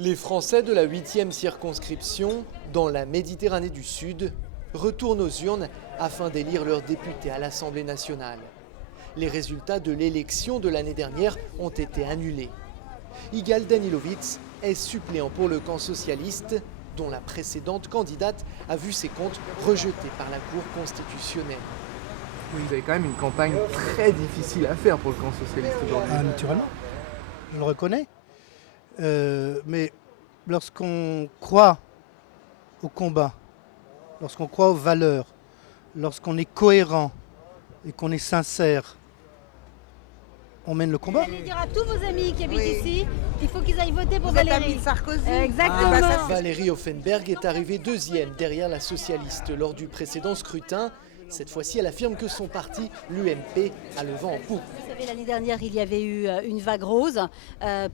Les Français de la 8e circonscription, dans la Méditerranée du Sud, retournent aux urnes afin d'élire leurs députés à l'Assemblée nationale. Les résultats de l'élection de l'année dernière ont été annulés. Igal Danilovic est suppléant pour le camp socialiste, dont la précédente candidate a vu ses comptes rejetés par la Cour constitutionnelle. Oui, vous avez quand même une campagne très difficile à faire pour le camp socialiste aujourd'hui. Ah, naturellement, je le reconnais. Mais lorsqu'on croit au combat, lorsqu'on croit aux valeurs, lorsqu'on est cohérent et qu'on est sincère, on mène le combat. Vous allez dire à tous vos amis qui habitent ici qu'il faut qu'ils aillent voter pour Valérie. Sarkozy. Exactement. Valérie Offenberg est arrivée deuxième derrière la socialiste lors du précédent scrutin. Cette fois-ci, elle affirme que son parti, l'UMP, a le vent en poupe. Vous savez, l'année dernière, il y avait eu une vague rose,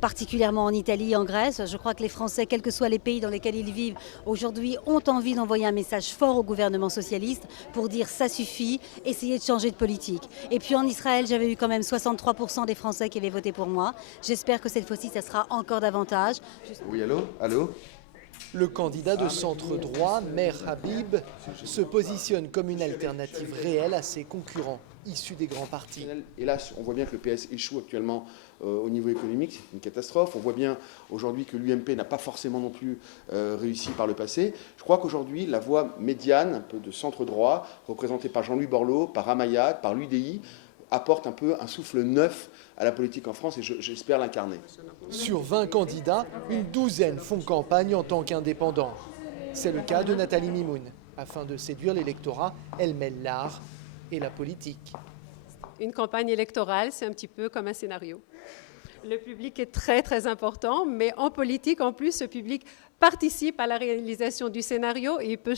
particulièrement en Italie et en Grèce. Je crois que les Français, quels que soient les pays dans lesquels ils vivent, aujourd'hui ont envie d'envoyer un message fort au gouvernement socialiste pour dire ça suffit, essayez de changer de politique. Et puis en Israël, j'avais eu quand même 63% des Français qui avaient voté pour moi. J'espère que cette fois-ci, ça sera encore davantage. Oui, allô. Le candidat de centre-droit, Meir Habib, se positionne comme une alternative réelle à ses concurrents, issus des grands partis. Hélas, on voit bien que le PS échoue actuellement au niveau économique, c'est une catastrophe. On voit bien aujourd'hui que l'UMP n'a pas forcément non plus réussi par le passé. Je crois qu'aujourd'hui, la voie médiane, un peu de centre-droit, représentée par Jean-Louis Borloo, par Amayad, par l'UDI, apporte un peu un souffle neuf à la politique en France et j'espère l'incarner. Sur 20 candidats, une douzaine font campagne en tant qu'indépendants. C'est le cas de Nathalie Mimoun. Afin de séduire l'électorat, elle mêle l'art et la politique. Une campagne électorale, c'est un petit peu comme un scénario. Le public est très très important, mais en politique, en plus, ce public participe à la réalisation du scénario et il peut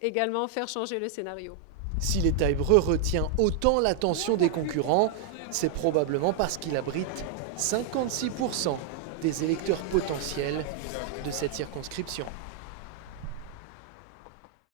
également faire changer le scénario. Si l'État hébreu retient autant l'attention des concurrents, c'est probablement parce qu'il abrite 56% des électeurs potentiels de cette circonscription.